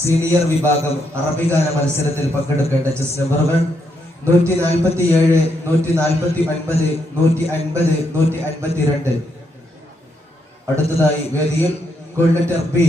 Senior വിഭാഗം അറബിഗാന മത്സരത്തിൽ പങ്കെടുക്കേണ്ട chess നമ്പറുകൾ 147, 149, 150, 152. അടുത്തതായി വേദിയിൽ കോഡ് ലെറ്റർ ബി.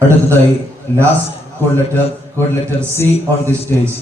അടുത്തതായി last code letter C on the stage.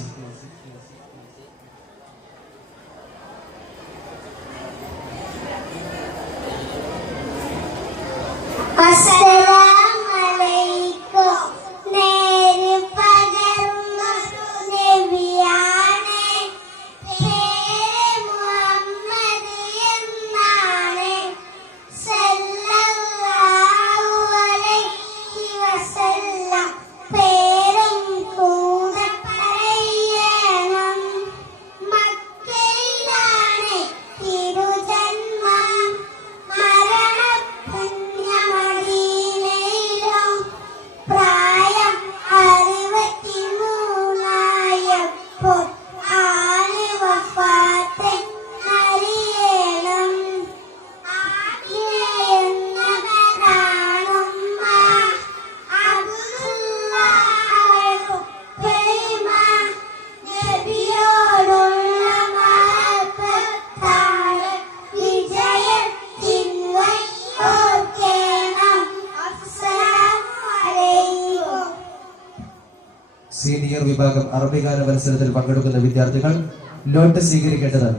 Senior വിഭാഗം അറബിഗാന മത്സരത്തിൽ പങ്കെടുക്കുന്ന വിദ്യാർത്ഥികൾ നോട്ട് സ്വീകരിക്കേണ്ടതാണ്.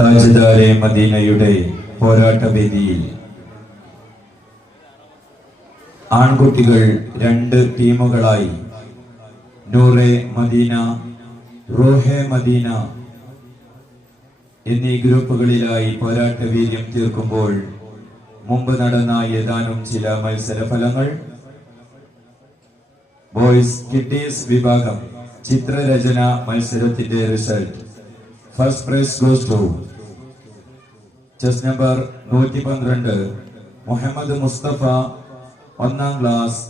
താജ്ദാരെ മദീനയുടെ പോരാട്ടവേദിയിൽ ആൺകുട്ടികൾ 2 ടീമുകളായി നൂറെ മദീന, റോഹെ മദീന എന്നീ ഗ്രൂപ്പുകളിലായി പോരാട്ടവീര്യം തീർക്കുമ്പോൾ മുമ്പ് നടന്ന ഏതാനും ചില മത്സരഫലങ്ങൾ. ബോയ്സ് കിഡ്ഡീസ് വിഭാഗം ചിത്രരചന മത്സരത്തിന്റെ result. First prize goes to chest number 112 Muhammad Mustafa, 1ാം class,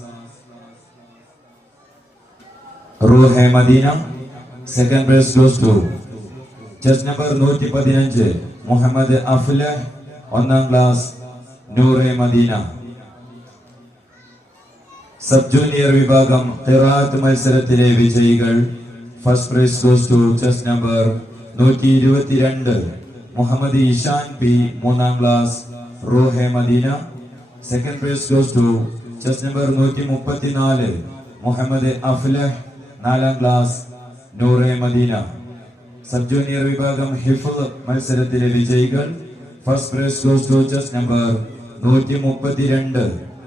Roohe Madina. Second prize goes to chest number 115 Muhammad Aflah, 1ാം class, Noore Madina. Sub junior വിഭാഗം ഖിറാഅത്ത് മത്സരത്തിലെ വിജയികൾ. First prize goes to chest number 122 Muhammad Ishan P, 3ാം class, Roohe Madina. Second prize goes to chest number 134 Muhammad Aflah, 4ാം class, Noore Madina. Sub junior വിഭാഗം ഹിഫ്ള് മത്സരത്തിലെ വിജയികൾ. First prize goes to chest number 132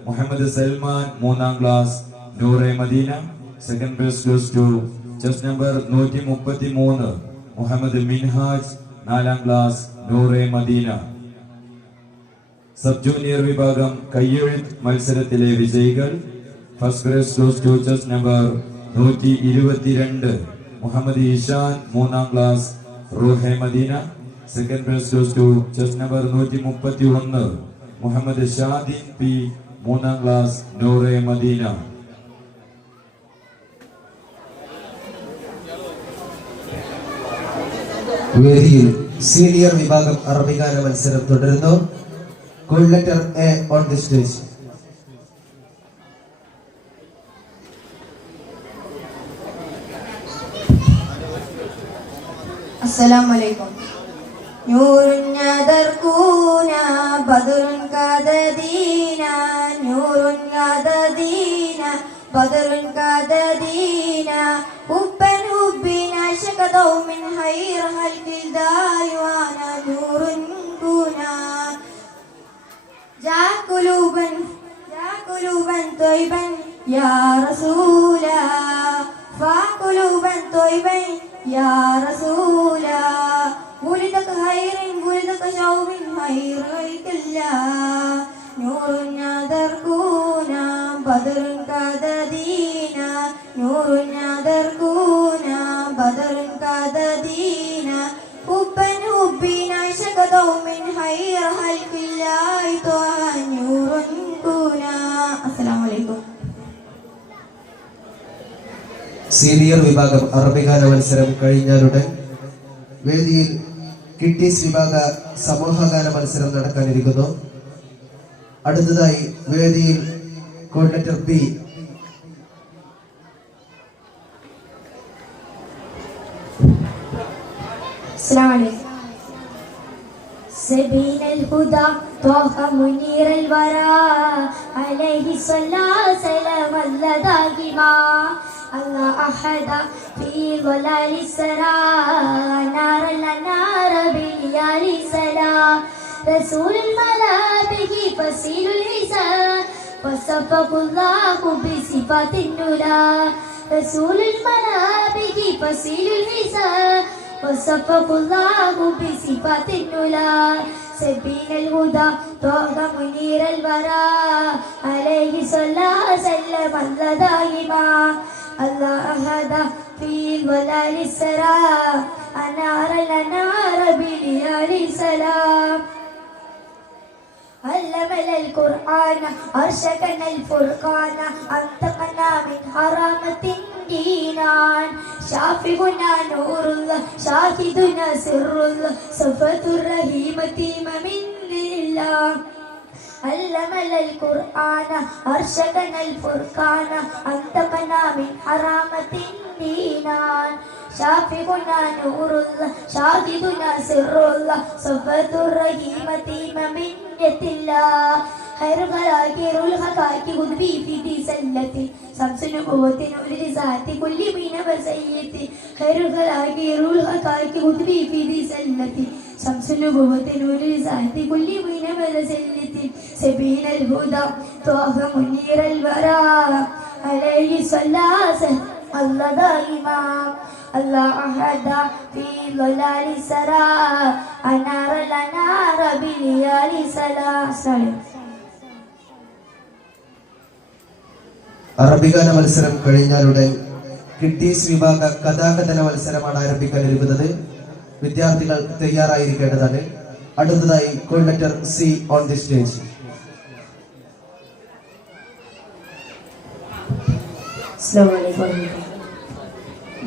Muhammad Salman, 3ാം class, Noore Madina. Second prize goes to chest number 133 Muhammad Minhaj, 4ാം class, Noore Madina. Sub junior വിഭാഗം കയ്യെഴുത്ത് മത്സരത്തിലെ വിജയികൾ. First prize goes to chest number 122 Muhammad Ishan, 3ാം class, Roohe Madina. Second prize goes to chest number 131 Muhammad Shadin P, 3ാം ക്ലാസ്, നൂറെ മദീന. വേദിയിൽ senior വിഭാഗം അറബിഗാന മത്സരം തുടരുന്നു. Code letter A on the stage. അസ്സലാമു അലൈക്കും. നൂറുൻ യദർകൂന ബദറുൻ കദദീന, നൂറുൻ കദദീന ബദറുൻ കദദീന, ഹുബ്ബൻ ഹുബ്ബിന ശകദൗ മിൻ ഖൈർ ഹൽഖിൽ ദായുവാന, നൂറുൻ കൂന ജാ ഖുലൂബൻ ത്വയ്ബൻ യാ റസൂല, ഫാ ഖുലൂബൻ ത്വയ്ബൻ യാ റസൂല, ولدك خير ولدك شوم خير الله، نور دركونا بدر كددينا، نور دركونا بدر كددينا، حبا حبنا شكدوا من خير خلق الله طه نور كونا. السلام عليكم. സീനിയർ വിഭാഗം അറബിഗാന മത്സരം കഴിഞ്ഞാലുടൻ വേദിയിൽ കിഡ്ഡീസ് വിഭാഗ സമൂഹഗാന മത്സരം നടക്കാനിരിക്കുന്നു. അടുത്തതായി വേദിയിൽ കോഡ് ലെറ്റർ ബി. سبيل الهدى طه منير الورى عليه الصلاة سلام الله دائما الله أحد في ظلال السرى نار الأنار بليال سلام رسول الملائكة فصيل الحساب وصفه الله بصفات النلا رسول الملائكة فصيل الحساب وصفه الله بصفات النلا سبيل الهدى طه منير الورى عليه الصلاة سلم الله دائما الله أحد في ظلال السرى أنار الأنار بليال سلام علمنا القرآن أرشدنا الفرقان أنطقنا من حرامة دينان شافعنا نور الله شاهدنا سر الله صفة الرحيمة من الله علمنا القرآن أرشدنا الفرقان أنطقنا من حرامة دينان شافعنا نور الله شاهدنا سر الله صفة الرحيمة من الله خير خلاكير الخكاك غدبي في دي سلتي شمس نبوة ولرزات كل من بسيتي خير خلاكير الخكاك غدبي في دي سلتي شمس النبوة نور الرسالة كل بين مدسلة سبيل الهدى طه منير البراء عليه الصلاة الله دائما الله أحد في ظلال السراء أنار الأنار بليال سلاسل. അറബിഗാന മത്സരം കഴിഞ്ഞാലുടൻ കിഡ്ഡീസ് വിഭാഗ കഥാകഥന മത്സരമാണ് ആരംഭിക്കാനിരിക്കുന്നത്. വിദ്യാർത്ഥികൾ തയ്യാറായിരിക്കേണ്ടതാണ്. അടുത്തതായി call letter C on the stage.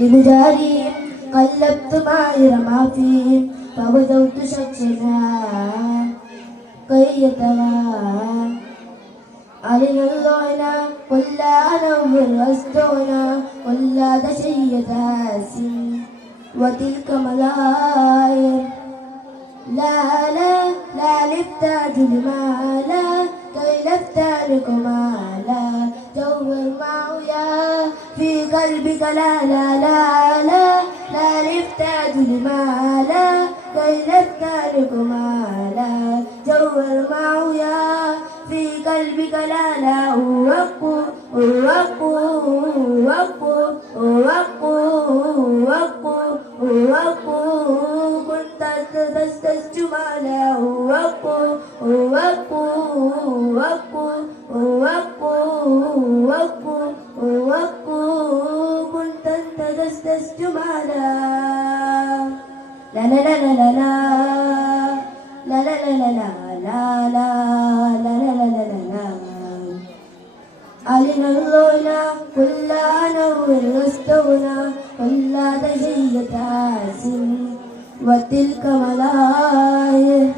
لمجاريهم قلبت معير ما فيهم فبدوت شكشنا كي يتوان علينا اللعنة قل لا نور أستونا قل لا دشية هاسم وتلك ملاير لا لا لا نفتاج المالا كي نفتارق مالا جوهر معويا في قلبك لا لا لا لا لا نفتاج المالا كي نفتارق مالا جوهر معويا في قلبك لا لا وقو وقو وقو وقو وقو وقو كنت تستجمع وقو وقو وقو وقو وقو وقو كنت تستجمع لا لا لا لا لا لا لا لا لا لا لا علينا اللعنة كل نور واستغنى كل دشية آسم وتلك ملاير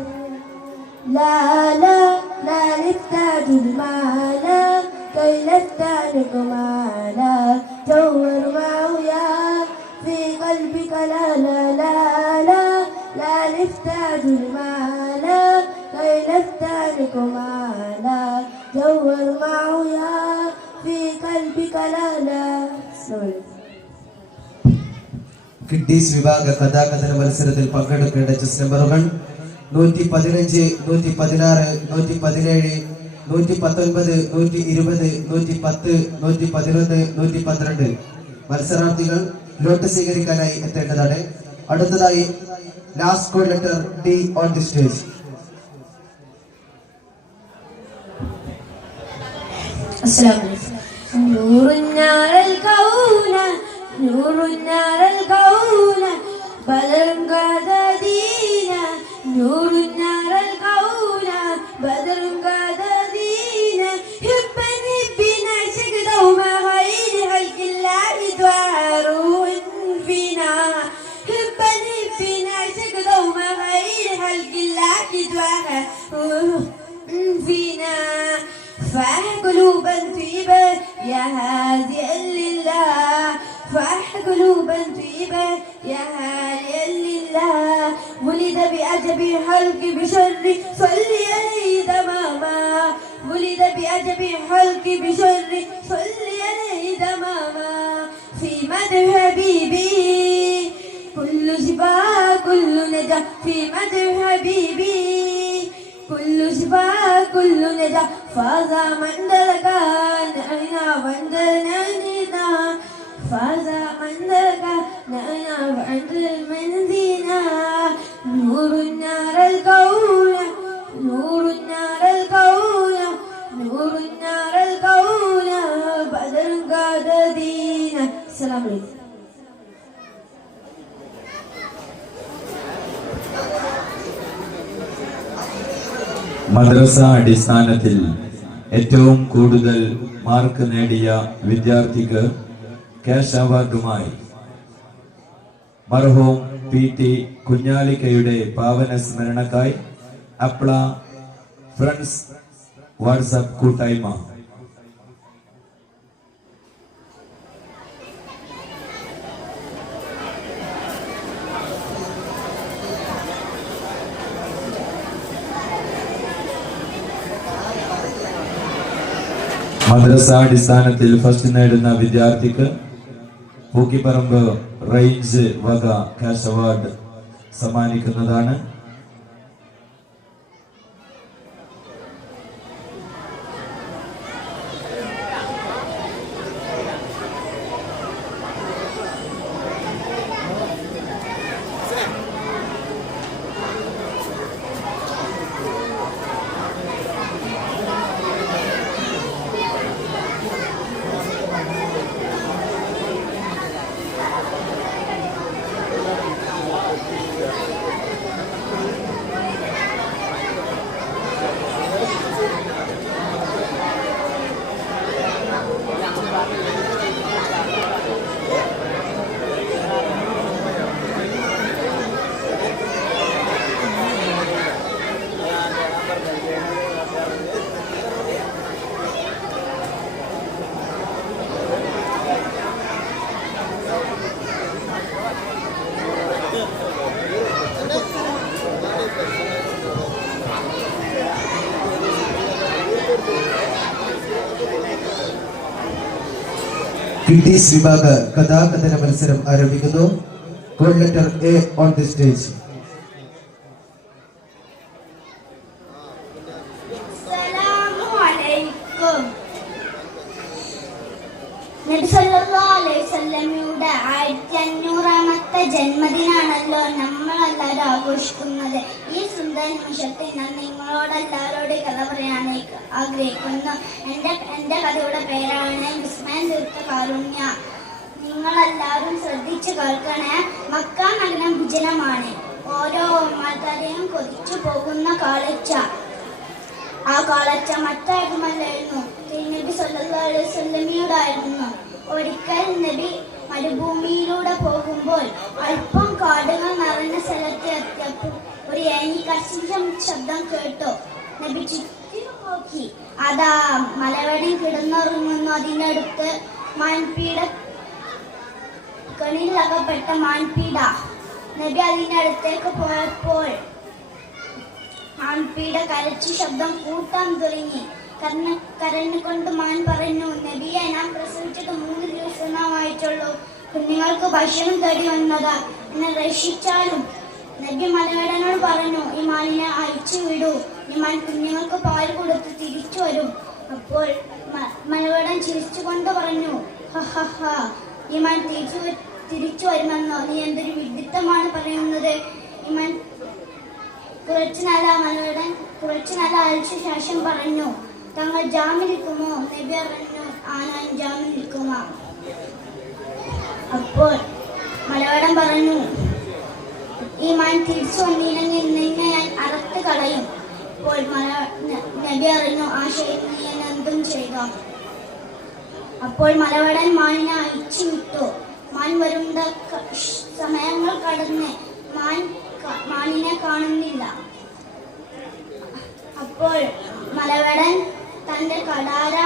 لا لا لا نفتاج المالا كي نفتارق مالا جوهر معويا في قلبك لا لا لا لا لا نفتاج المالا كي نفتارق مالا جوهر معويا في قلبك لا لا. Kiddies വിഭാഗ കഥാകഥന മത്സരത്തിൽ പങ്കെടുക്കേണ്ട ചെസ് നമ്പറുകൾ 115, 116, 117, 119, 120, 110, 111, 112. മത്സരാർത്ഥികൾ ലോട്ട് സ്വീകരിക്കാനായി എത്തേണ്ടതാണ്. അടുത്തതായി last call letter D on the stage. نور النار الكون نور النار الكون بدر قاد دينا نور النار الكون بدر قاد دينا حبني بنا شك دوما غير خلق الله دوار فينا حبني بنا شك دوما غير خلق الله دوار فينا فاح قلوبا طيبة يا هادئا لله فاح قلوبا طيبة يا هادئا لله ولد بأجب حلق بشر صلي عليه تماما ولد بأجب حلق بشر صلي عليه تماما في مدح حبيبي كل شفاء كل نجاح في مدح حبيبي كل شفاء كل نجاح فاز من دلك نعنا وعند نعنا فاز من دلك نعنا وعند المنزينا نور النار الكون نور النار الكون نور النار الكون بدر قاد دينا. السلام عليكم. മദ്രസ അടിസ്ഥാനത്തിൽ ഏറ്റവും കൂടുതൽ മാർക്ക് നേടിയ വിദ്യാർത്ഥിക്ക് ക്യാഷ് അവാർഡുമായി മർഹൂം PT കുഞ്ഞാലിക്കയുടെ പാവന സ്മരണക്കായി അപ്ല ഫ്രണ്ട്സ് വാട്സാപ്പ് കൂട്ടായ്മ മദ്രസ അടിസ്ഥാനത്തിൽ ഫസ്റ്റ് നേടുന്ന വിദ്യാർത്ഥിക്ക് പൂക്കിപ്പറമ്പ് റേഞ്ച് വക ക്യാഷ് അവാർഡ് സമ്മാനിക്കുന്നതാണ്. കിഡീസ് വിഭാഗ കഥാകഥന മത്സരം ആരംഭിക്കുന്നു. Code letter A on the stage. നബി സല്ലല്ലാഹു അലൈഹി വസല്ലമയുടെ 1500ാമത്തെ ജന്മദിനാണല്ലോ നമ്മളെല്ലാവരും ആഘോഷിക്കുന്നത്. ഈ സുന്ദര നിമിഷത്തിൽ ഞാൻ നിങ്ങളോടെല്ലാവരോടും കഥ പറയാൻ ആഗ്രഹിക്കുന്നു. എൻ്റെ കഥയുടെ പേരാണ് വിസ്മയം തീർത്ത കാരുണ്യ. നിങ്ങളെല്ലാവരും ശ്രദ്ധിച്ചു കേൾക്കണേ. മക്ക നഗരം വിജനമാണ്. ഓരോ മതരെയും കൊതിച്ചു പോകുന്ന കാളച്ച. ആ കാളച്ച മറ്റാരുമല്ലായിരുന്നു, നബി സല്ലല്ലാഹു അലൈഹി വസല്ലമയോടായിരുന്നു. ഒരിക്കൽ നബി മരുഭൂമിയിലൂടെ പോകുമ്പോൾ അല്പം കാടുകൾ നിറഞ്ഞ സ്ഥലത്ത് എത്തിയപ്പോൾ ഒരു ഏണിക്കരച്ചിലിന്റെ ശബ്ദം കേട്ടു. നബി ചുറ്റി നോക്കി. അതാ മലവെടം കിടന്നുറങ്ങുന്നു. അതിനടുത്ത് മാൻപീട, കണിലകപ്പെട്ട മാൻപീട. നബി അതിനടുത്തേക്ക് പോയപ്പോൾ മാൻപീട കരച്ചു ശബ്ദം കൂട്ടാൻ തുടങ്ങി. കരഞ്ഞുകൊണ്ട് മാൻ പറഞ്ഞു, നബിയെ, ഞാൻ പ്രസവിച്ചിട്ട് 3 ദിവസമായിട്ടുള്ളൂ. കുഞ്ഞുങ്ങൾക്ക് ഭക്ഷണം തേടി വന്നതാ, എന്നെ രക്ഷിച്ചാലും. നബി മലവേടനോട് പറഞ്ഞു, ഈ മാനിനെ അയച്ചു വിടൂ. ഈ മാൻ കുഞ്ഞുങ്ങൾക്ക് പാൽ കൊടുത്ത് തിരിച്ചു വരും. അപ്പോൾ മലവേടൻ ചിരിച്ചുകൊണ്ട് പറഞ്ഞു, ഹഹ, ഈ മാൻ തിരിച്ചു വരുമെന്നോ? നീ എന്തൊരു വിഡിത്തമാണ് പറയുന്നത്? ഈ മാൻ കുറച്ചു നാൾ അയച്ച ശേഷം പറഞ്ഞു, താങ്കൾ ജാമ്യനിൽക്കുമോ? നബി പറഞ്ഞു, ഞാൻ ജാമ്യനിൽക്കുമോ? അപ്പോൾ മലവേടൻ പറഞ്ഞു, ഈ മാൻ തിരിച്ചു വന്നില്ലെങ്കിൽ നിന്നെ ഞാൻ അറുത്ത് കളയും. അപ്പോൾ നബി പറഞ്ഞു, ആ ശരി, നീ എന്നെ എന്തും ചെയ്തോ. അപ്പോൾ മലവേടൻ മാനിനെ അയച്ചു വിട്ടു. മാൻ വരുന്ന സമയങ്ങൾ കടന്ന് മാനിനെ കാണുന്നില്ല. അപ്പോൾ മലവേടൻ തന്റെ കടാര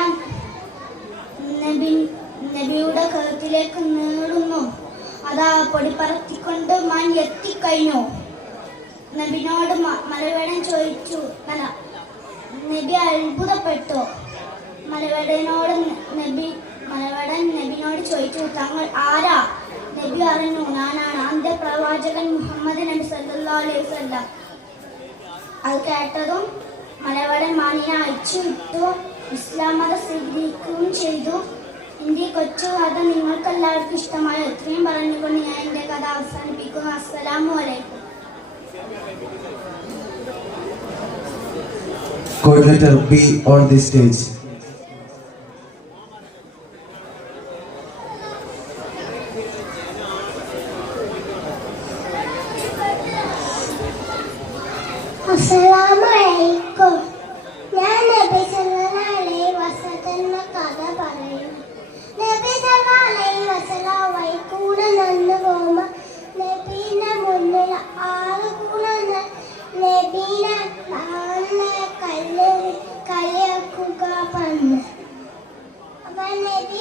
നബിയുടെ കഴുത്തിലേക്ക് നീളുന്നു. അതാ പൊടി പറത്തിക്കൊണ്ട് മാൻ എത്തിക്കഴിഞ്ഞു. നബിനോട് മലവേടൻ ചോദിച്ചു. നബി അത്ഭുതപ്പെട്ടു. മലവേടൻ നബിനോട് ചോദിച്ചു, താങ്കൾ ആരാ? നബി പറഞ്ഞു, ഞാനാണ് അന്ത്യപ്രവാചകൻ മുഹമ്മദ് നബി സല്ലല്ലാഹു അലൈഹി വസല്ലം. അത് കേട്ടതും മലവേടൻ മാനിനെ അയച്ചു വിട്ടു. ഇസ്ലാം മതം സ്വീകരിക്കുകയും ചെയ്തു. എൻ്റെ കൊച്ചു കഥ നിങ്ങൾക്ക് എല്ലാവർക്കും ഇഷ്ടമായി. ഇത്രയും പറഞ്ഞുകൊണ്ട് ഞാൻ എൻ്റെ കഥ അവസാനിപ്പിക്കുന്നു. അസ്സലാമു അലൈക്കും. Code letter B on the stage. അസ്സലാമലൈക്കും. ഞാൻ നബി സല്ലല്ലാഹു അലൈഹി വസല്ലം കഥ പറയുന്നു. നബി സല്ലല്ലാഹു അലൈഹി വസല്ലം വൈകൂടെ നടന്നു പോകുമ്പോൾ നബീനെ മുന്നിൽ ആള് കൂടെ നബീനെ കളിയാക്കുക പറഞ്ഞു. അപ്പൊ നബി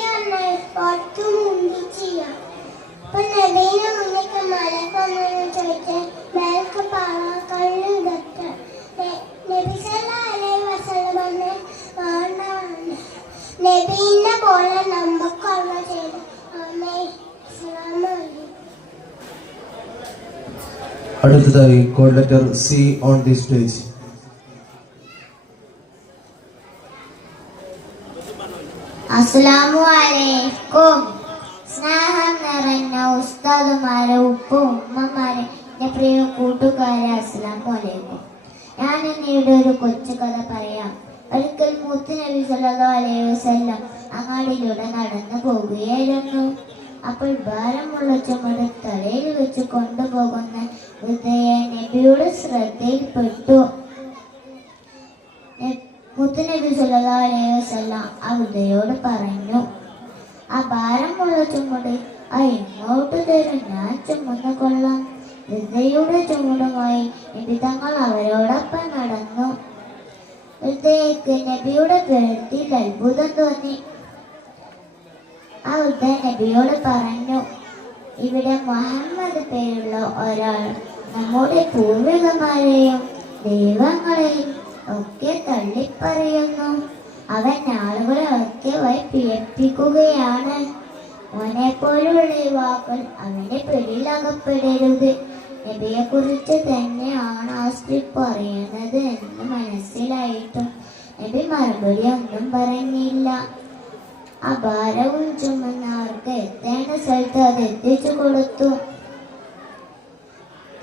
പുറത്തു മുമ്പി ചെയ്യാം. അപ്പൊ നബീനെ മുന്നിലേക്ക് മലക്കൊന്നു ചോദിച്ച് മേൽക്ക് പാവാ കള്ളിടത്ത്. നബി സല്ലല്ലാഹു അലൈഹി വസല്ലം നബീനെ പോലെ നമുക്കുള്ള ചെയ്തു. അടുത്തതായി code letter C on the stage. അസ്സലാമു അലൈക്കും. സ്നേഹം നിറഞ്ഞ ഉസ്താദുമാരെ, ഉമ്മമാരെ, എൻ്റെ പ്രിയ കൂട്ടുകാരെ, അസ്സലാമു അലൈക്കും. ഞാൻ ഇന്നിവിടെ ഒരു കൊച്ചു കഥ പറയാം. ഒരിക്കൽ മുത്ത് നബി സല്ലല്ലാഹു അലൈഹി വസല്ലം അങ്ങാടിയിലൂടെ നടന്നു പോകുകയായിരുന്നു. അപ്പോൾ ഭാരമുള്ള ചുമട് തലയിൽ വെച്ച് കൊണ്ടുപോകുന്ന വൃദ്ധയെ നബിയുടെ ശ്രദ്ധയിൽപ്പെട്ടു. മുത്തുനബി സല്ലല്ലാഹു അലൈഹി വസല്ലം ആ വൃദ്ധയോട് പറഞ്ഞു, ആ ഭാരമുള്ള ചുമട് ഇങ്ങോട്ട് തരും, ഞാൻ ചുമന്നു കൊള്ളാം. വൃദ്ധയുടെ ചുമടുമായി നബി തങ്ങൾ അവരോടൊപ്പം നടന്നു. വൃദ്ധയ്ക്ക് നബിയുടെ പ്രവൃത്തിയിൽ അത്ഭുതം തോന്നി. ആ വൃദ്ധ നബിയോട് പറഞ്ഞു, ഇവിടെ മുഹമ്മദ് പേരുള്ള ഒരാൾ നമ്മുടെ പൂർവികന്മാരെയും ദൈവങ്ങളെയും ഒക്കെ തള്ളിപ്പറയുന്നു. അവൻ ആളുകളെ ഒക്കെ പിഴപ്പിക്കുകയാണ്. മോനെ പോലുള്ള യുവാക്കൾ അവന്റെ പിടിയിലകപ്പെടരുത്. നബിയെ കുറിച്ച് തന്നെയാണ് ആ സ്ത്രീ പറയുന്നത് എന്ന് മനസ്സിലായിട്ടും നബി മറുപടി ഒന്നും പറഞ്ഞില്ല. ആ ഭാരവും ചുമന്നവർക്ക് എത്തേണ്ട സ്ഥലത്ത് അത് എത്തിച്ചു കൊടുത്തു.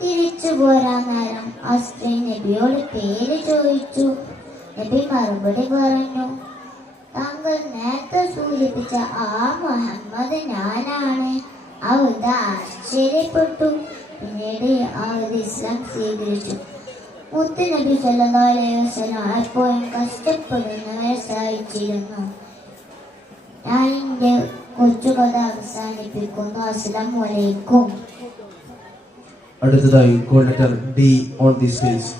തിരിച്ചു പോരാൻ നേരം ആ സ്ത്രീ നബിയോട് പേര് ചോദിച്ചു. നബി മറുപടി പറഞ്ഞു, താങ്കൾ നേരത്തെ സൂചിപ്പിച്ച ആ മുഹമ്മദ് ഞാനാണ്. ആ വൃദ്ധ ആശ്ചര്യപ്പെട്ടു. പിന്നീട് ആ വൃദ്ധ ഇസ്ലാം സ്വീകരിച്ചു. മുത്ത് നബി സല്ലല്ലാഹു അലൈഹി വസല്ലം എപ്പോഴും കഷ്ടപ്പെടുന്നവരെ സഹായിച്ചിരുന്നു. ഞാൻ എൻ്റെ കൊച്ചു കഥ അവസാനിപ്പിക്കുന്നു. അസ്സലാമു അലൈക്കും. അടുത്തതായി coordinator D on the stage.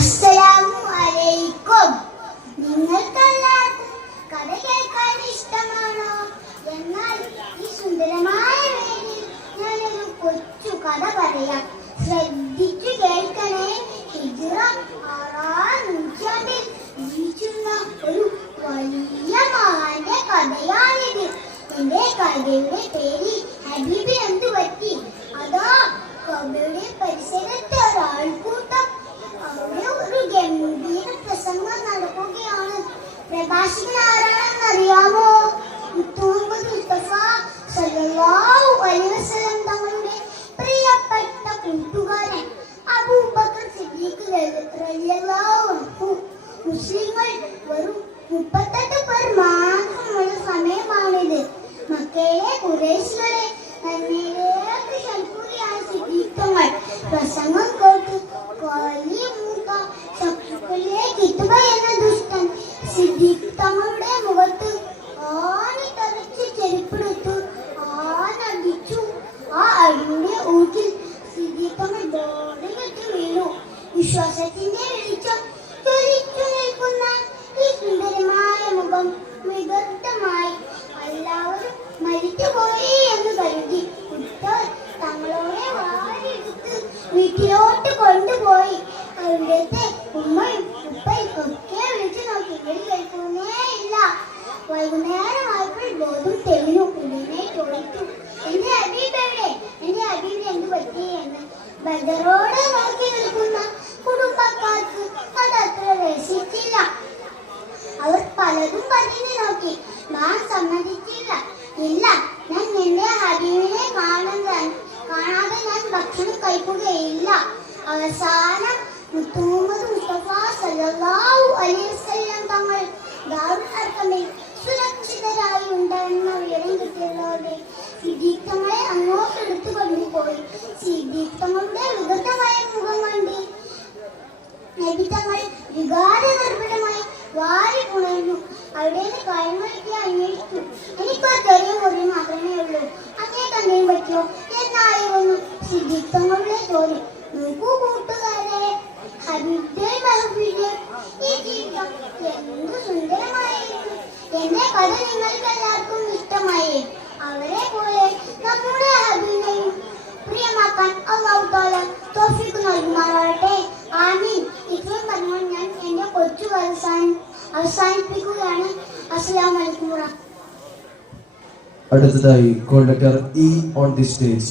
അസ്സലാമു അലൈക്കും. നിങ്ങൾക്കെല്ലാവർക്കും കഥ കേൾക്കാൻ ഇഷ്ടമാണോ? എന്നാൽ ഈ സുന്ദരമായ വേദിയിൽ ഞാനൊരു കൊച്ചു കഥ പറയാം. ശ്രദ്ധിച്ചു കേൾക്കണേ. ഹിജ്റ 6-ാം നൂറ്റാണ്ടിൽ ജീവിച്ചിരുന്ന ഒരു വലിയ മഹാന്റെ കഥയാണിത്. എന്റെ കഥയുടെ പേര് ഹബീബ് എന്തു പറ്റി. അതാ കബയുടെ പരിസരത്ത് ഒരാൾക്കൂട്ടം. അവിടെ ഒരു ഗംഭീര പ്രസംഗം നടക്കുകയാണ്. പ്രഭാഷകൻ ആരാണെന്ന് അറിയാമോ? മുസ്തഫ സല്ലല്ലാഹു അലൈഹി വസല്ലം തങ്ങളുടെ പ്രിയപ്പെട്ട കൂട്ടുകാരൻ അബൂബക്കർ സിദ്ദീഖ് റളിയല്ലാഹു അൻഹു. മുസ്ലിങ്ങൾ വെറും 38 പേർ മാത്രമുള്ള സമയമാണിത്. മക്കയിലെ ഖുറൈശികളെ നന്മയിലേക്ക് ക്ഷണിക്കുകയാണ് സിദ്ദീഖ് തങ്ങൾ. പ്രസംഗം കേട്ട് വലിയ മൂത്ത ശത്രുക്കളിലേക്ക് എത്തുക എന്ന ദുഷ്ടൻ സിദ്ദീഖ് തങ്ങളുടെ മുഖത്ത് ആണി തറച്ച് ചെരുപ്പെടുത്തു ആനടിച്ചു. ആ അടിയുടെ ഊക്കിൽ സിദ്ദീഖ് തങ്ങൾ ബോധം കെട്ട് വീണു. വിശ്വാസത്തിന്റെ വെളിച്ചം ജ്വലിച്ചു നിൽക്കുന്ന ഈ സുന്ദരമായ മുഖം വിദഗ്ധമായി. എല്ലാവരും മരിച്ചുപോയി എന്ന് കരുതി കുട്ടർ തങ്ങളോടെ വാരിയെടുത്ത് വീട്ടിലോട്ട് കൊണ്ടുപോയി. അവിടുത്തെ ഉമ്മയും ഉപ്പയും ഒക്കെ വിളിച്ചു നോക്കി. ഇവർ കേൾക്കുന്നേ ഇല്ല. വൈകുന്നേരമായപ്പോൾ ബോധം തെളിഞ്ഞു. ഉടനെ ചോദിച്ചു, എന്റെ ഹബീബ് എവിടെ? എന്റെ ഹബീബ് എന്ത് പറ്റി എന്ന്. ബദറോട് നോക്കി നിൽക്കുന്ന കുടുംബക്കാർക്ക് അതത്ര രസിച്ചില്ല. അവർ പലതും പറഞ്ഞു നോക്കി. ഞാൻ സമ്മതിച്ചില്ല. ഇല്ല, ഞാൻ നിന്റെ ഹബീബിനെ കാണാതെ ഞാൻ ഭക്ഷണം കഴിക്കുകയില്ല. അവസാനം മുസ്തഫ സല്ലല്ലാഹു അലൈഹി വസല്ലം തങ്ങൾ ദാറുൽ അർഖമിൽ സുരക്ഷിതരായി ഉണ്ടെന്ന വിവരം കിട്ടിയതോടെ സിദ്ദീഖ് തങ്ങളെ അങ്ങോട്ട് എടുത്തു കൊണ്ടുപോയി. സിദ്ദീഖ് തങ്ങളുടെ വികൃതമായ മുഖം കണ്ട് നബി തങ്ങൾ വികാരനിർഭരമായി വാരി പുണർന്നു. അവിടെ നിന്ന് കാര്യങ്ങളൊക്കെ അന്വേഷിച്ചു. എനിക്കൊരു ചെറിയ മുറി മാത്രമേ ഉള്ളൂ, അങ്ങനെ തന്നെ പറ്റുമോ എന്നായിരുന്നു സിദ്ദീഖ് തങ്ങളുടെ ചോദ്യം. നോക്കൂ കൂട്ടുകാരെ, ഹബീബിന്റെ മഹബൂബിന്റെ ഈ ജീവിതം എന്ത് സുന്ദരമായിരുന്നു. എന്റെ കഥ നിങ്ങൾക്ക് എല്ലാവർക്കും ഇഷ്ടമായി. അവരെ പോലെ നമ്മുടെ ഹബീബിനെയും പ്രിയമാക്കാൻ അല്ലാഹു തആല തൗഫീഖ് നൽകുമാറാകട്ടെ. ആമീൻ. ഇത്രയും പറഞ്ഞാൽ ഞാൻ എന്റെ കൊച്ചു അവസാനിപ്പിക്കുകയാണ്. അസ്സലാമു അലൈക്കും. അടുത്തതായി coordinator E on the stage.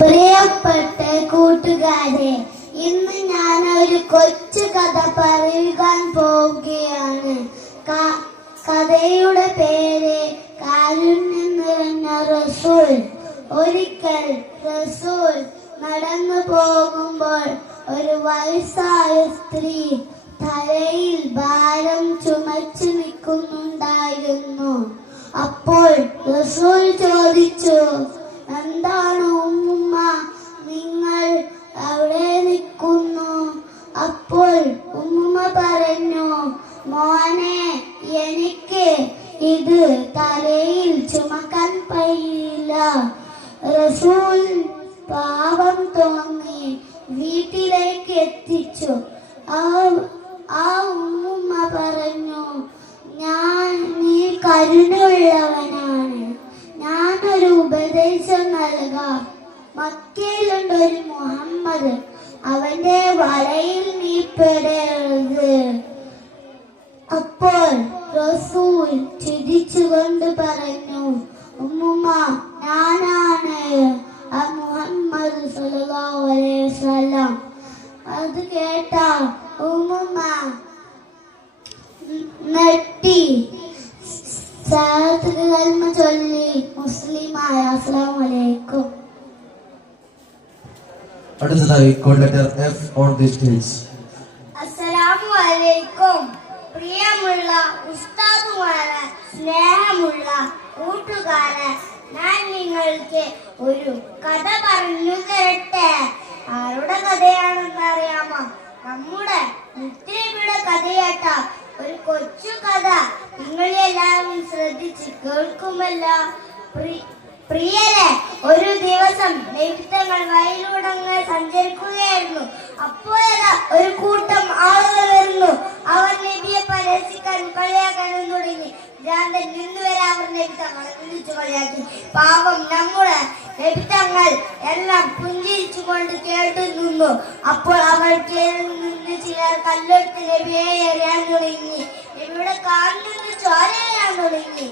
പ്രിയപ്പെട്ട കൂട്ടുകാരെ, ഇന്ന് ഞാൻ ഒരു കൊച്ചു കഥ പറയുവാൻ പോവുകയാണ്. കഥയുടെ പേര് കാരുണ്യം നിറഞ്ഞ റസൂൽ. ഒരിക്കൽ റസൂൽ നടന്നു പോകുമ്പോൾ ഒരു വയസ്സായ സ്ത്രീ തലയിൽ ഭാരം ചുമച്ചു നിൽക്കുന്നുണ്ടായിരുന്നു. അപ്പോൾ റസൂൽ ചോദിച്ചു, എന്താണ് ഉമ്മുമ്മ, നിങ്ങൾ അവിടെ നിൽക്കുന്നു? അപ്പോൾ ഉമ്മുമ്മ പറഞ്ഞു, മോനെ, എനിക്ക് ഇത് തലയിൽ ചുമക്കാൻ കഴിയില്ല. റസൂൽ പാവം തോന്നി വീട്ടിലേക്ക് എത്തിച്ചു. ആ ഉമ്മുമ്മ പറഞ്ഞു, നീ കരുണയുള്ളവനാണ്, ഞാനൊരു ഉപദേശം നൽകാം. മക്കയിലുണ്ട് ഒരു മുഹമ്മദ്. ചിരിച്ചുകൊണ്ട് പറഞ്ഞു, ഉമ്മുമ്മ ഞാനാണ് ആ മുഹമ്മദ് സല്ലല്ലാഹു അലൈഹി വസല്ലം. അത് കേട്ട ഉമ്മുമ്മ നെട്ടി സലാത്ത് കൽമ ചൊല്ലി മുസ്ലിമായ. അസ്സലാമു അലൈക്കും. അടുത്തതായി coordinator F on the stage. അസ്സലാമു അലൈക്കും. പ്രിയമുള്ള ഉസ്താദുമാരെ, സ്നേഹമുള്ള കൂട്ടുകാരെ, ഞാൻ നിങ്ങൾക്ക് ഒരു കഥ പറഞ്ഞു തരട്ടെ. ആരുടെ കഥയാണെന്ന് അറിയാമോ? നമ്മുടെ മുത്തനബിയുടെ കഥയാട്ടോ. ഒരു കൊച്ചു കഥ നിങ്ങളെല്ലാവരും ശ്രദ്ധിച്ച് കേൾക്കുമല്ലോ. പ്രിയരെ, ഒരു ദിവസം നബിതങ്ങൾ വയലിലൂടെ സഞ്ചരിക്കുകയായിരുന്നു. അപ്പോഴതാ ഒരു കൂട്ടം ആളുകൾ വരുന്നു. അവർ നബിയെ പരിഹസിക്കാനും കളിയാക്കാനും തുടങ്ങി. ഭ്രാന്തൻ നിന്നുവരെ അവർ നബിതങ്ങളെ വിളിച്ചു കളിയാക്കി. പാപം നമ്മുടെ നബിതങ്ങൾ എല്ലാം പുഞ്ചിരിച്ചുകൊണ്ട് കേട്ടു നിന്നു. അപ്പോൾ അവർ നിന്ന് ചിലർ കല്ലെടുത്ത് നബിയെ എറിയാൻ തുടങ്ങി. നബിയുടെ കാലിൽ നിന്ന് ചോരയാൻ തുടങ്ങി.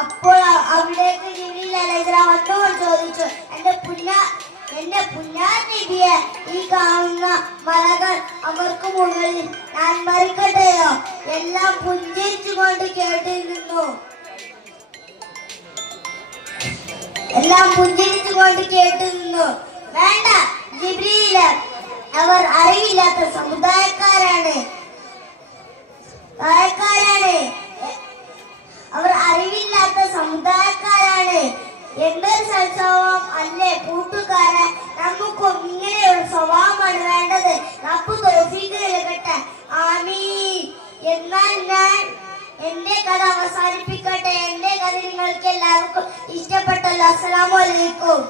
അപ്പോൾ അവിടേക്ക് ജിബ്രീൽ അലൈഹിസ്സലാം വന്നുകൊണ്ട് ചോദിച്ചു, എന്റെ പുണ്യാനബിയെ, ഈ കാണുന്ന മലകൾ അവർക്ക് മുകളിൽ ഞാൻ മറിക്കട്ടെയോ? എല്ലാം പുഞ്ചിരിച്ചുകൊണ്ട് കേട്ടു നിന്നു. വേണ്ട ജിബ്രീൽ, അവർ അറിവില്ലാത്ത സമുദായക്കാരാണ്. എന്തൊരു സ്വഭാവം അല്ലേ കൂട്ടുകാരെ? നമുക്കും ഇങ്ങനെയുള്ള സ്വഭാവമാണ് വേണ്ടത്. റബ്ബ് തൗഫീഖ് നൽകട്ടെ. ആമീൻ. എന്നാൽ ഞാൻ എന്റെ കഥ അവസാനിപ്പിക്കട്ടെ. എന്റെ കഥ നിങ്ങൾക്ക് എല്ലാവർക്കും ഇഷ്ടപ്പെട്ടല്ലോ. അസ്സലാമു അലൈക്കും.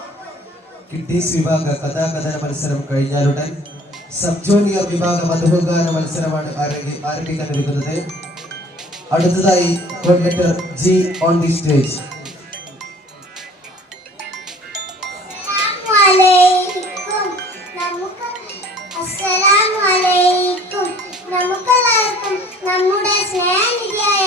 കിഡ്നീസ് വിഭാഗ കഥാകഥന മത്സരം കഴിഞ്ഞാലുടൻ സബ് ജൂനിയർ വിഭാഗ മധുഗാന മത്സരമാണ് ആരംഭിക്കാനിരിക്കുന്നത്. അടുത്തതായി coordinator G on the stage. നമുക്കെല്ലാവർക്കും നമ്മുടെ സ്നേഹനിധിയായ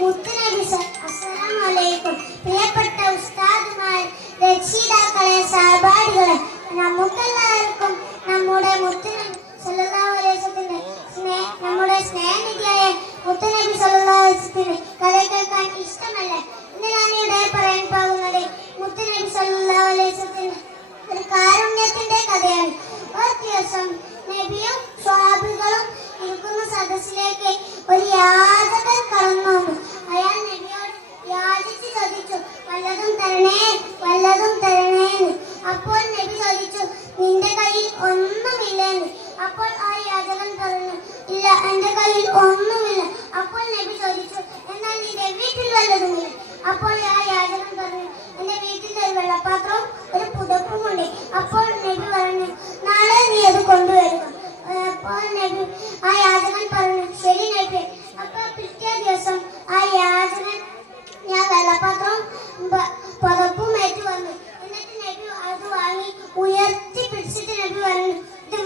മുത്തുനബി അസ്സലാമു അലൈക്കും. പ്രിയപ്പെട്ട ഉസ്താദുമാർ, രക്ഷിതാക്കളെ, സഹപാഠികളെ, നമുക്കെല്ലാവർക്കും നമ്മുടെ മുത്തുനബി സല്ലല്ലാഹു അലൈഹി വസല്ലത്തിന്റെ നമ്മുടെ സ്നേഹനിധിയായ മുത്തുനബി സല്ലല്ലാഹു അലൈഹി വസല്ലത്തിന്റെ കഥ കേൾക്കാൻ ഇഷ്ടമല്ലേ? ഇന്ന് ഞാനിവിടെ പറയാൻ പോകുന്നത് മുത്തുനബി സല്ലല്ലാഹു അലൈഹി വസല്ലത്തിന്റെ ഒരു കാരുണ്യത്തിന്റെ കഥയാണ്. ഒരു ദിവസം നബിയും സ്വഹാബികളും ഇരിക്കുന്ന സദസ്സിലേക്ക് ഒരു യാചകൻ കടന്നു വന്നു. അയാൾ നബിയോട് യാചിച്ച് ചോദിച്ചു, വല്ലതും തരണേന്ന്. അപ്പോൾ നബി ചോദിച്ചു, നിന്റെ കയ്യിൽ ഒന്നുമില്ലെന്ന്. അപ്പോൾ ആ യാചകൻ പറഞ്ഞു, ഇല്ല, എന്റെ കയ്യിൽ ഒന്നുമില്ല. അപ്പോൾ നബി ചോദിച്ചു, എന്നാൽ നിന്റെ വീട്ടിൽ വല്ലതുമില്ല? അപ്പോൾ ആ യാചകൻ പറഞ്ഞു, എന്റെ വീട്ടിൽ ഒരു വെള്ളപ്പാത്രവും ഒരു പുതപ്പുമുണ്ട്. അപ്പോൾ നബി പറഞ്ഞു, നാളെ നീ അത് കൊണ്ടുവരിക. അപ്പോൾ നബി ആ യാചകൻ പറഞ്ഞു, ശരി നബി. അപ്പോൾ പിറ്റേ ദിവസം ആ യാചകൻ ഞാൻ വെള്ളപ്പാത്രവും പുതപ്പുമായിട്ട് വന്നു. എന്നിട്ട് നബി അത് വാങ്ങി ഉയർത്തി പിടിച്ചിട്ട് നബി പറഞ്ഞു, ഇത്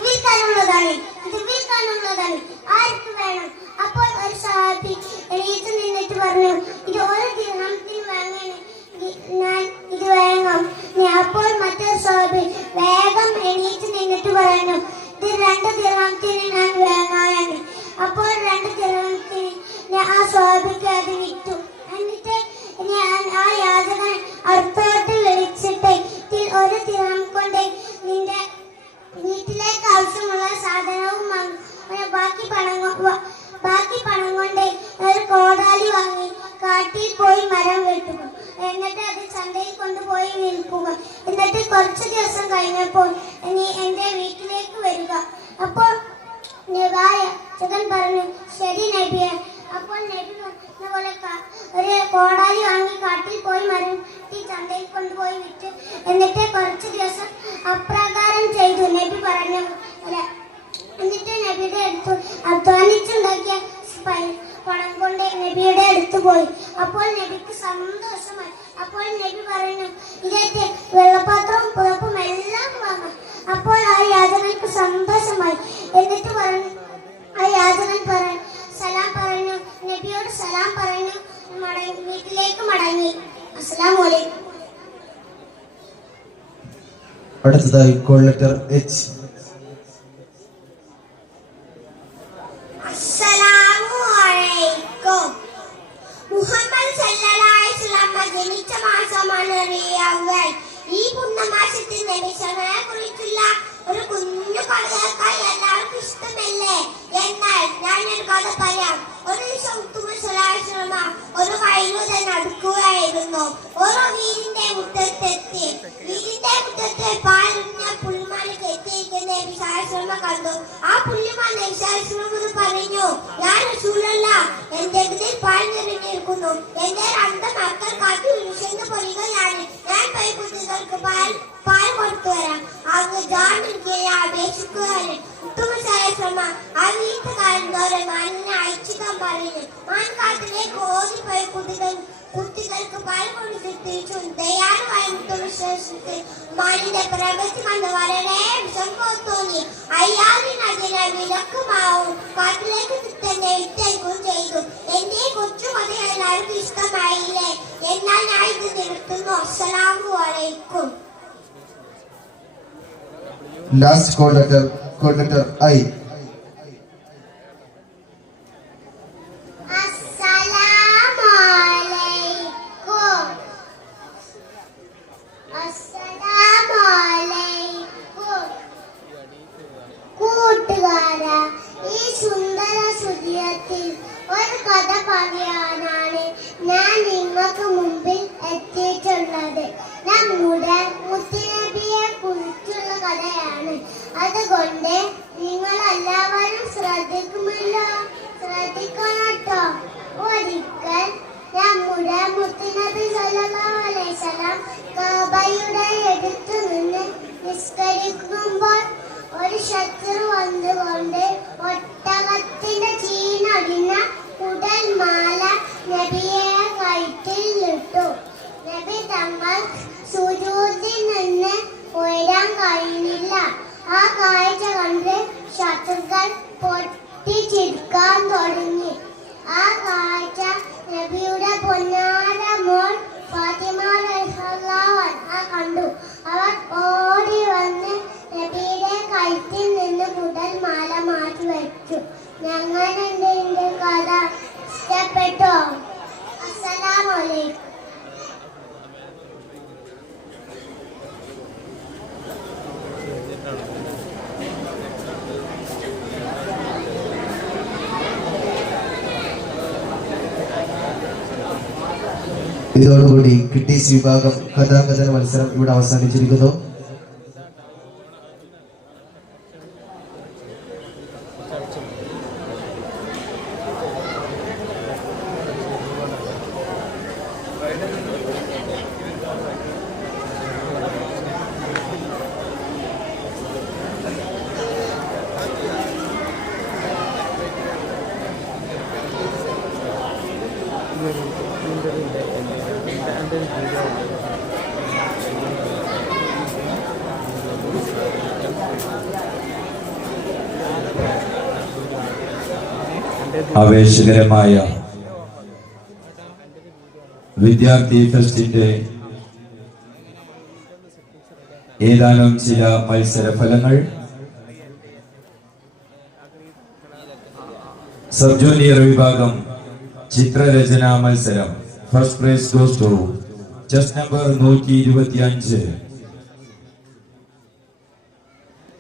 വിൽക്കാനുള്ളതാണ്, ആർക്ക് വേണം? അപ്പോൾ ഒരു സഹാബി എണീറ്റ് നിന്നിട്ട് പറഞ്ഞു, ഇത് ഒരു ദിർഹത്തിന് വാങ്ങാണ്, ഞാൻ ഇത് വാങ്ങാം. അപ്പോൾ മറ്റൊരു സഹാബി വേഗം എണീറ്റ് നിന്നിട്ട് പറഞ്ഞു, ഇത് 2 ദിർഹത്തിന് ഞാൻ വാങ്ങാനാണ്. അപ്പോൾ 2 ദിർഹത്തിന് ആ സഹാബിക്ക് അത് വിറ്റു. എന്നിട്ട് ഞാൻ ആ യാചകൻ അടുത്തോട്ട് വിളിച്ചിട്ട്, ഇതിൽ 1 ദിർഹം കൊണ്ട് നിന്റെ വീട്ടിലേക്ക് ആവശ്യമുള്ള സാധനവും ബാക്കി പണം കൊണ്ട് ഒരു കോടാലി വാങ്ങി കാട്ടിൽ പോയി മരം വെട്ടുക. എന്നിട്ട് അത് ചന്തയിൽ കൊണ്ടുപോയി വിൽക്കുക. എന്നിട്ട് കുറച്ച് ദിവസം കഴിഞ്ഞപ്പോൾ നീ എന്റെ വീട്ടിലേക്ക് വരിക. അപ്പോൾ യാചകൻ പറഞ്ഞു, ശരി നബിയെ. അപ്പോൾ നബി പോലെ ഒരു കോടാലി വാങ്ങി കാട്ടിൽ പോയി മരം ചന്തയിൽ കൊണ്ടുപോയി വിറ്റ്. എന്നിട്ട് കുറച്ച് ദിവസം അപ്രകാരം ചെയ്തു നബി പറഞ്ഞു. എന്നിട്ട് നബിയുടെ അടുത്ത് അധ്വാനിച്ചുണ്ടാക്കിയ പണം കൊണ്ട് നബിയുടെ അടുത്ത് പോയി. അപ്പോൾ നബിക്ക് സന്തോഷമായി. അപ്പോൾ നബി പറഞ്ഞു, ഇതേറ്റ് വെള്ളപ്പാത്രവും പുതപ്പും എല്ലാം വാങ്ങാം. അപ്പോൾ ആ യാചകർക്ക് സന്തോഷമായി. എന്നിട്ട് പറഞ്ഞു, ആ യാചകൻ പറഞ്ഞു, നബിയോട് സലാം പറഞ്ഞു. വഴങ്ങി. അസ്സലാമു അലൈക്കും. അടുത്തതായി കോൾ ലെറ്റർ എച്ച്. അസ്സലാമു അലൈക്കും. മുഹമ്മദ് സല്ലല്ലാഹു അലൈഹി വസല്ലം ജനിച്ച മാസമാണ് റബീഉൽ. ഈ പുണ്യമാസത്തിൽ നബി സല്ലല്ലാഹു കുറിച്ചുള്ള ഒരു കുഞ്ഞു കഥ കേൾക്കാൻ എല്ലാവർക്കും ഇഷ്ടമല്ലേ? എന്നാൽ ഞാനൊരു കഥ പറയാം. ഒരു ദിവസം മുഹമ്മദ് സല്ലല്ലാഹു അലൈഹി വസല്ലം ഒരു വയലുതെ നടക്കുകയായിരുന്നു. ഒരു വീടിന്റെ മുറ്റത്തെത്തി. വീടിന്റെ മുറ്റത്ത് പാലുന്ന പുള്ളിമാൻ കെട്ടിയിരിക്കുന്ന നബി സല്ലല്ലാഹു അലൈഹി വസല്ലം കണ്ടു. ആ പുള്ളിമാൻ നബി സല്ലല്ലാഹു അലൈഹി വസല്ലം പറഞ്ഞു, ഞാൻ റസൂലുള്ളാഹ്, എന്റെ ഇതിൽ പാൽ നിറഞ്ഞിരിക്കുന്നു. എന്റെ 2 മക്കൾ കാത്തു വിളിച്ചെന്ന് പറയുകയാണ്. ഞാൻ പോയി കുട്ടികൾക്ക് പാൽ കൊടുത്തു വരാം. അങ്ങ് ജാമ്യക്ക് അപേക്ഷിക്കുകയാണ്. ആ വീട്ടുകാരനോട് മാനിനെ അയച്ചിക്കാൻ പറഞ്ഞു. മാൻ കാട്ടിലേക്ക് ഓടിപ്പോയി കുട്ടികൾക്ക് പാൽ കൊടുത്ത് തിരിച്ചു. ദയാലുവായ മുത്തുവിശ്വാസത്തിൽ മാനിന്റെ പ്രവൃത്തി കണ്ട് വളരെ വിഷമം തോന്നി. അയാളിനതിനെ വിലക്കുമാവും കാട്ടിലേക്ക് തന്നെ വിട്ടേക്കും ചെയ്തു. എന്റെ കൊച്ചു കഥ എല്ലാവർക്കും ഇഷ്ടമായില്ലേ? എന്നാൽ ഞാൻ ഇത് നിർത്തുന്നു. അസ്സലാമു അലൈക്കും. Last call letter I. കൂട്ടുകാരാ, ഈ സുന്ദര സുദിനത്തിൽ ഒരു കഥ പറയാനാണ് ഞാൻ നിങ്ങൾക്ക് മുമ്പിൽ എത്തിയിട്ടുള്ളത്. നമ്മുടെ മുത്തുനബിയെ കുറിച്ചുള്ള കഥയാണ്. അതുകൊണ്ട് നിങ്ങൾ എല്ലാവരും ശ്രദ്ധിക്കണം കേട്ടോ. ഒരിക്കൽ നമ്മുടെ മുത്തുനബി സല്ലല്ലാഹു അലൈഹി വസല്ലം കഅബയുടെ അടുത്ത് നിന്ന് നിസ്കരിക്കുമ്പോൾ ഒരു ശത്രു വന്നുകൊണ്ട് ഒട്ടകത്തിന്റെ ചീനൊടിഞ്ഞ കുടൽമാല നബിയെ കഴുത്തിലിട്ടു. നബി തങ്ങൾ സുജൂദിൽ നിന്ന് ഉയരാൻ കഴിഞ്ഞില്ല. ആ കാഴ്ച കണ്ട് ശത്രുക്കൾ പൊട്ടിച്ചിരിക്കാൻ തുടങ്ങി. ആ കാഴ്ച നബിയുടെ പൊന്നാര മോൾ ഫാത്തിമ റളിയല്ലാഹു അൻഹ കണ്ടു. അവർ ഓടി വന്ന് നബിയുടെ കഴുത്തിൽ നിന്ന് കുടൽമാല മാറ്റി വെച്ചു. ഞങ്ങളുടെ കഥ ഇഷ്ടപ്പെട്ടോ? അസ്സലാമു അലൈക്കും. ഇതോടുകൂടി കിഡ്നീസ് വിഭാഗം കഥാകഥന മത്സരം ഇവിടെ അവസാനിച്ചിരിക്കുന്നു. ആവേശകരമായ വിദ്യാർത്ഥി ഫെസ്റ്റിന്റെ ഏതാനും ചില മത്സര ഫലങ്ങൾ. സബ് ജൂനിയർ വിഭാഗം ചിത്രരചനാ മത്സരം. First prize goes to chest number 125